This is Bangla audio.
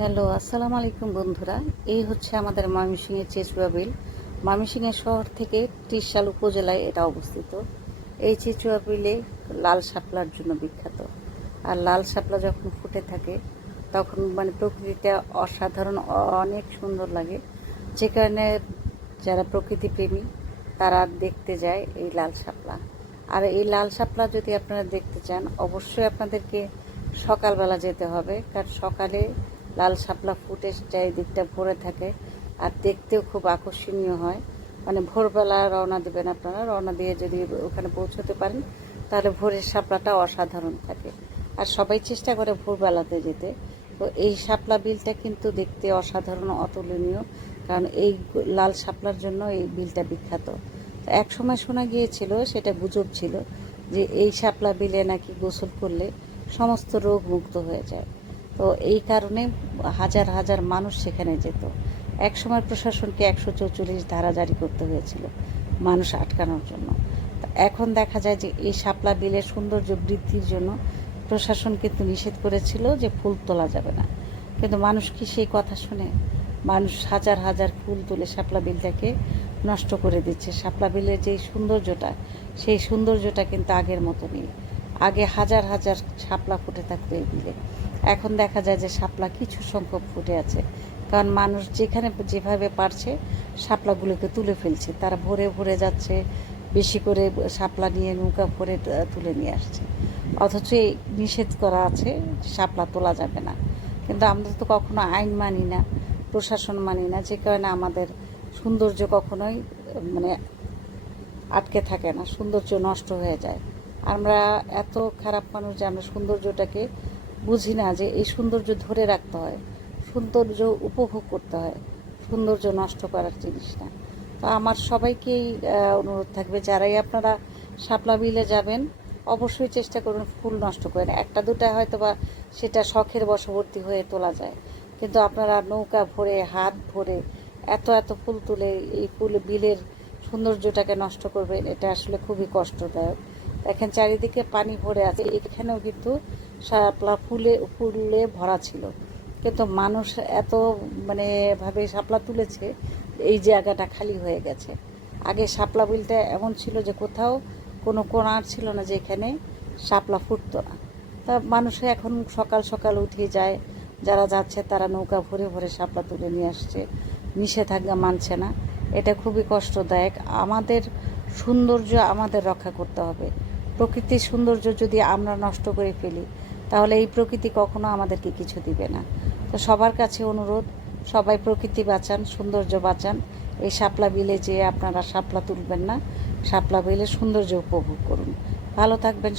হ্যালো, আসসালামু আলাইকুম বন্ধুরা। এই হচ্ছে আমাদের ময়মনসিংহের চেচুয়া বিল ময়মনসিংহের শহর থেকে ত্রিশাল উপজেলায় এটা অবস্থিত। এই চেচুয়া বিলে লাল শাপলার জন্য বিখ্যাত। আর লাল শাপলা যখন ফুটে থাকে, তখন মানে প্রকৃতিটা অসাধারণ, অনেক সুন্দর লাগে। যে কারণে যারা প্রকৃতি প্রেমী তারা দেখতে যায় এই লাল শাপলা। আর এই লাল শাপলা যদি আপনারা দেখতে চান, অবশ্যই আপনাদেরকে সকালবেলা যেতে হবে। কারণ সকালে লাল শাপলা ফুটে চারিদিকটা ভরে থাকে আর দেখতেও খুব আকর্ষণীয় হয়। মানে ভোরবেলা রওনা দেবেন আপনারা, রওনা দিয়ে যদি ওখানে পৌঁছতে পারেন, তাহলে ভোরের শাপলাটা অসাধারণ থাকে। আর সবাই চেষ্টা করে ভোরবেলাতে যেতে। তো এই শাপলা বিলটা কিন্তু দেখতে অসাধারণ, অতুলনীয়, কারণ এই লাল শাপলার জন্য এই বিলটা বিখ্যাত। তো এক সময় শোনা গিয়েছিল, সেটা গুজব ছিল, যে এই শাপলা বিলে নাকি গোসল করলে সমস্ত রোগ মুক্ত হয়ে যায়। তো এই কারণে হাজার হাজার মানুষ সেখানে যেত। এক সময় প্রশাসনকে একশো চৌচল্লিশ ধারা জারি করতে হয়েছিল মানুষ আটকানোর জন্য। এখন দেখা যায় যে এই শাপলা বিলের সৌন্দর্য বৃদ্ধির জন্য প্রশাসন কিন্তু নিষেধ করেছিল যে ফুল তোলা যাবে না। কিন্তু মানুষ কি সেই কথা শুনে? মানুষ হাজার হাজার ফুল তুলে শাপলা বিলটাকে নষ্ট করে দিচ্ছে। শাপলা বিলের যেই সৌন্দর্যটা, সেই সৌন্দর্যটা কিন্তু আগের মতো নেই আগে হাজার হাজার শাপলা ফুটে থাকতো এই বিলে। এখন দেখা যায় যে শাপলা কিছু সংখ্যক ফুটে আছে। কারণ মানুষ যেখানে যেভাবে পারছে, শাপলাগুলোকে তুলে ফেলছে। তারা ভরে ভরে যাচ্ছে, বেশি করে শাপলা নিয়ে নৌকা ভরে তুলে নিয়ে আসছে। অথচ এই নিষেধ করা আছে, শাপলা তোলা যাবে না। কিন্তু আমরা তো কখনো আইন মানি না, প্রশাসন মানি না। যে কারণে আমাদের সৌন্দর্য কখনোই মানে আটকে থাকে না। সৌন্দর্য নষ্ট হয়ে যায়। আমরা এত খারাপ মানুষ যে আমরা সৌন্দর্যটাকে বুঝি না যে এই সৌন্দর্য ধরে রাখতে হয়। সৌন্দর্য উপভোগ করতে হয়। সৌন্দর্য নষ্ট করার জিনিস না তো আমার সবাইকেই অনুরোধ থাকবে, যারাই আপনারা শাপলা বিলে যাবেন, অবশ্যই চেষ্টা করুন ফুল নষ্ট করেন। একটা দুটা হয়তো বা সেটা শখের বশবর্তী হয়ে তোলা যায়। কিন্তু আপনারা নৌকা ভরে, হাত ভরে, এত এত ফুল তুলে এই ফুল বিলের সৌন্দর্যটাকে নষ্ট করবেন, এটা আসলে খুবই কষ্টদায়ক। দেখেন, চারিদিকে পানি ভরে আছে। এখানেও কিন্তু শাপলা ফুলে ফুলে ভরা ছিল। কিন্তু মানুষ এত মানে ভাবে শাপলা তুলেছে, এই জায়গাটা খালি হয়ে গেছে। আগে শাপলা বিলটা এমন ছিল যে কোথাও কোনো কোনার ছিল না যে এখানে শাপলা ফুটতো না। তা মানুষ এখন সকাল সকাল উঠে যায়, যারা যাচ্ছে তারা নৌকা ভরে ভরে শাপলা তুলে নিয়ে আসছে। নিষেধাজ্ঞা মানছে না। এটা খুবই কষ্টদায়ক। আমাদের সৌন্দর্য আমাদের রক্ষা করতে হবে। প্রকৃতির সৌন্দর্য যদি আমরা নষ্ট করে ফেলি, তাহলে এই প্রকৃতি কখনো আমাদেরকে কিছু দিবে না। তো সবার কাছে অনুরোধ, সবাই প্রকৃতি বাঁচান, সৌন্দর্য বাঁচান। এই শাপলা বিলে যেয়ে আপনারা শাপলা তুলবেন না, শাপলা বিলে সৌন্দর্য উপভোগ করুন। ভালো থাকবেন